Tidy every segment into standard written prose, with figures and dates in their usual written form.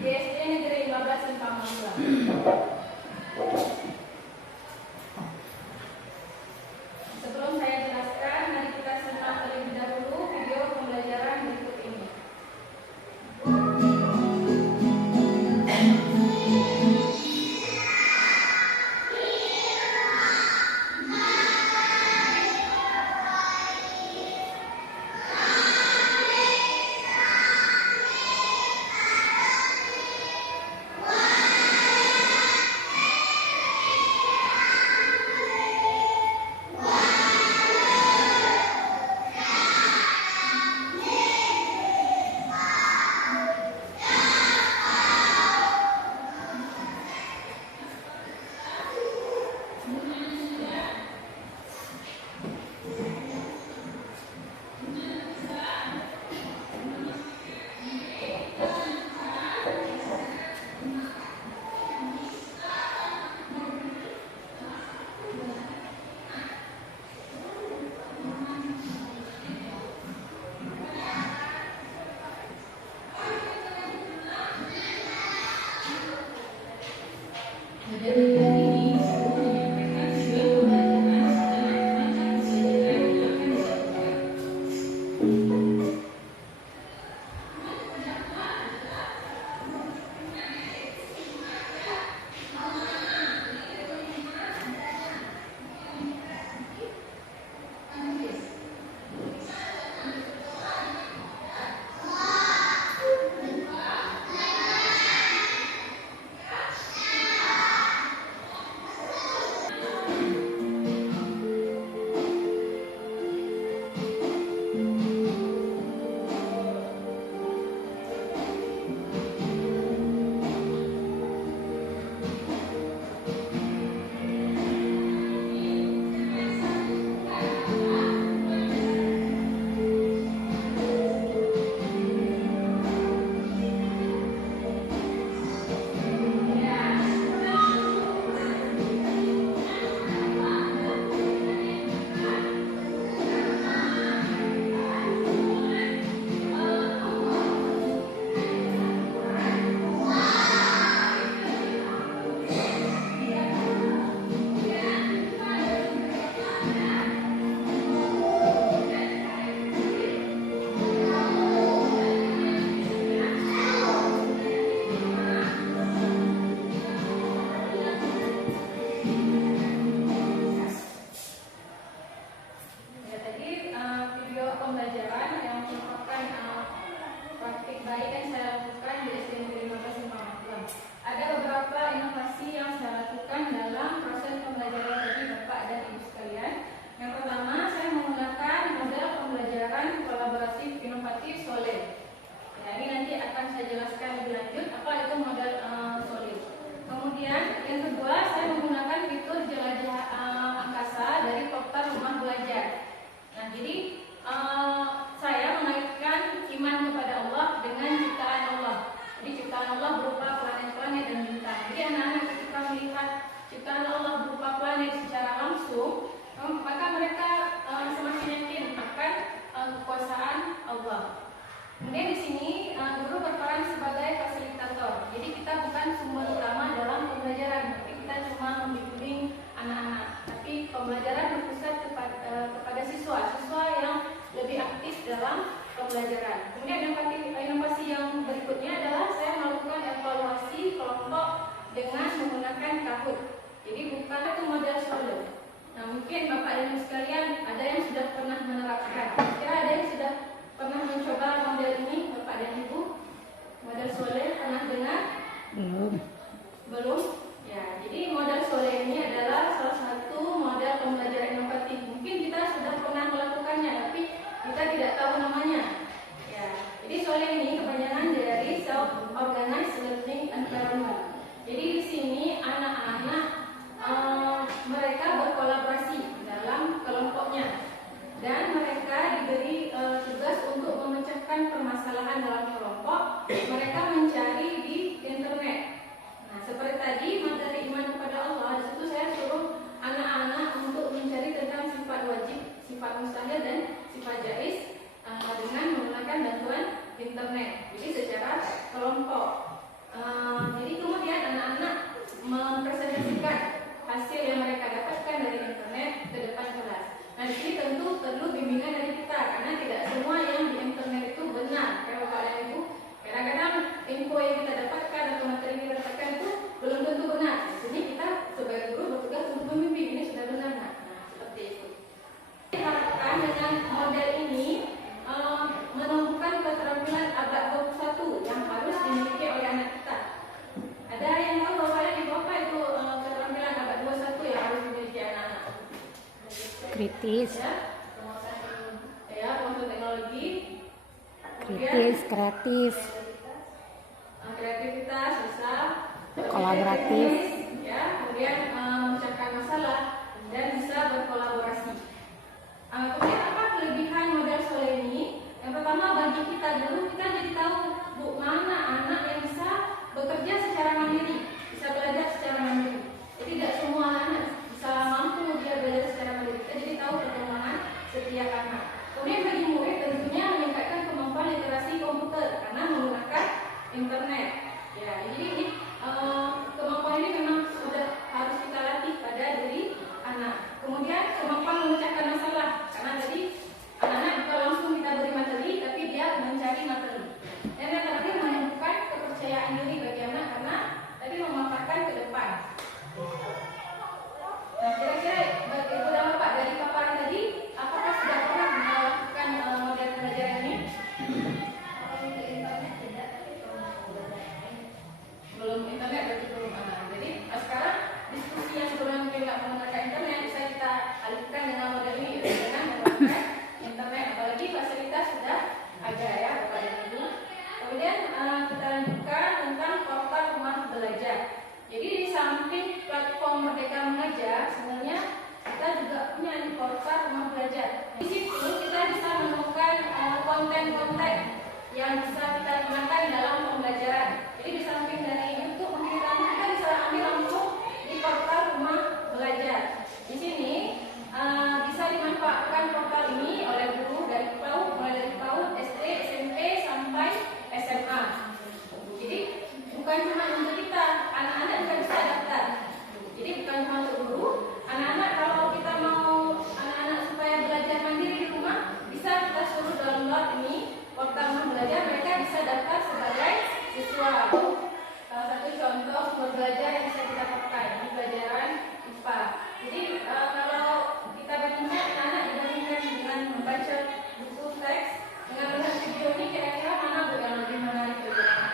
di SD Negeri 15 Simpang Magelang. Sebelum saya jelaskan, mari kita simak terlebih dahulu video pembelajaran berikut ini. Kemudian di sini guru berperan sebagai fasilitator. Jadi kita bukan sumber utama dalam pembelajaran, tapi kita cuma membimbing anak-anak. Tapi pembelajaran berpusat kepada siswa yang lebih aktif dalam pembelajaran. Kemudian inovasi yang berikutnya adalah saya melakukan evaluasi kelompok dengan menggunakan Kahoot. Jadi bukan itu model solo. Nah, mungkin Bapak dan Ibu sekalian ada yang sudah pernah menerapkan. Kira ada yang sudah pernah mencoba model ini, Bapak dan Ibu? Model Sole pernah dengar? Belum? Ya, jadi model Sole ini adalah salah satu model pembelajaran inovatif. Mungkin kita sudah pernah melakukannya, tapi kita tidak tahu namanya. Ya, jadi Sole ini kepanjangan dari Self-Organized Learning Environment. Jadi di sini anak-anak mereka berkolaborasi dalam kelompoknya dan mereka diberi tugas untuk memecahkan permasalahan dalam kelompok. Mereka mencari di internet. Nah, seperti tadi materi iman kepada Allah, di situ saya suruh anak-anak untuk mencari tentang sifat wajib, sifat mustahil dan sifat jaiz dengan menggunakan bantuan internet. Jadi secara kelompok. info yang kita dapatkan atau materi yang kita dapatkan itu belum tentu benar. Di sini kita sebagai guru bertugas untuk membimbing ini sudah benar. Nah, seperti itu. Diharapkan dengan model ini menumbuhkan keterampilan abad 21 yang harus dimiliki oleh anak kita. Ada yang tahu bapaknya di bawah itu keterampilan abad 21 yang harus dimiliki anak-anak? Kritis. Ya, penguasaan teknologi. Kritis, kreatif, Kreativitas bisa. kolaboratif. Ya, kemudian memecahkan masalah dan bisa berkolaborasi. Kemudian apa kelebihan model Sole ini? Yang pertama, bagi kita dulu kita jadi tahu mana anak yang bisa bekerja secara mandiri, bisa belajar secara mandiri. Jadi tidak semua anak bisa mampu dia belajar secara mandiri. Kita jadi tahu perkembangan setiap anak. Kemudian bagi murid tentunya meningkatkan kemampuan literasi komputer karena menggunakan internet. Ya, jadi ini kemampuan ini memang sudah harus kita latih pada diri anak. Kemudian kemampuan memecahkan masalah karena tadi anak-anak bukan langsung kita beri materi, tapi dia mencari materi. Dan yang terakhir menumbuhkan kepercayaan diri bagi anak karena tadi memaparkan ke depan. Nah, kira-kira bagi ibu dan bapak dari paparan tadi, apakah sudah pernah melakukan model pembelajaran ini? Belum internet berarti belum. Jadi sekarang diskusi yang sebelumnya mungkin nggak menggunakan internet bisa kita alihkan dengan model ini dengan menggunakan internet. Apalagi fasilitas sudah ada ya bapak dan ibu. Kemudian kita lanjutkan tentang portal rumah belajar. Jadi di samping platform Merdeka Mengajar, sebenarnya kita juga punya di portal rumah belajar. Di situ kita bisa menemukan konten-konten yang bisa kita gunakan dalam pembelajaran. Jadi di samping dari YouTube mungkin kita bisa ambil langsung di portal rumah belajar. Di sini bisa dimanfaatkan portal ini oleh guru dari PAUD, mulai dari PAUD, SD, SMP sampai SMA. Jadi bukan cuma untuk kita, anak-anak juga bisa daftar. Jadi bukan cuma untuk guru, anak-anak kalau kita mau anak-anak supaya belajar mandiri di rumah, bisa kita suruh download ini portal rumah belajar, mereka bisa daftar sebagai siswa. Salah satu contoh sumber belajar yang bisa kita pakai di pelajaran IPA. Jadi kalau kita bandingkan anak dibandingkan dengan membaca buku teks dengan melihat video ini, kira-kira mana yang lebih menarik bagi anak?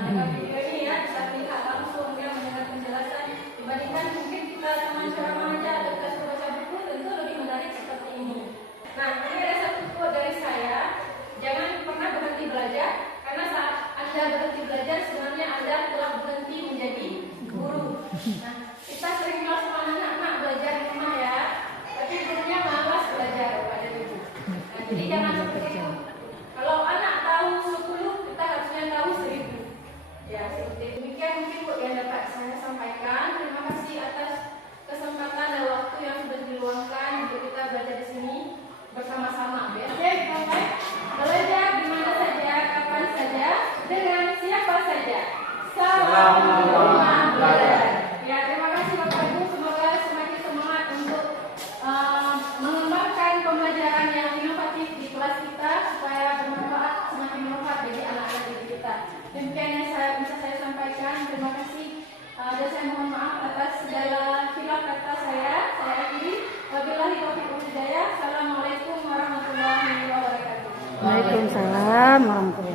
Dengan video ini ya bisa lihat langsung dia mendengar penjelasan dibandingkan mungkin kita cuma ceramah aja atau kita suruh baca buku, tentu lebih menarik seperti ini. Nah, ini ada satu quote dari saya, jangan pernah berhenti belajar karena saat Anda berhenti belajar sebenarnya Anda telah berhenti menjadi guru. Nah, kita sering bilang sama anak-anak belajar di rumah ya, tapi gurunya malas belajar pada ibu. Nah, jadi jangan seperti itu. Kalau anak tahu 10, kita harusnya tahu 1000. Ya, seperti demikian mungkin Bu yang dapat saya sampaikan. Terima kasih atas kesempatan dan waktu yang sudah diluangkan untuk kita belajar di sini bersama-sama. Ya, Bapak, belajar di mana saja, kapan saja, dengan siapa saja. Salam rumah belajar. Ya, terima kasih Bapak Ibu. Semoga semakin semangat untuk mengembangkan pembelajaran yang inovatif di kelas kita supaya bermanfaat, semakin bermanfaat bagi anak-anak didik kita. Demikian yang bisa saya sampaikan. Terima kasih. Dan saya mohon maaf atas segala khilaf kata saya. Saya akhiri. Wabillahi taufiq wal hidayah. Assalamualaikum warahmatullahi wabarakatuh. Waalaikumsalam warahmatullahi wabarakatuh.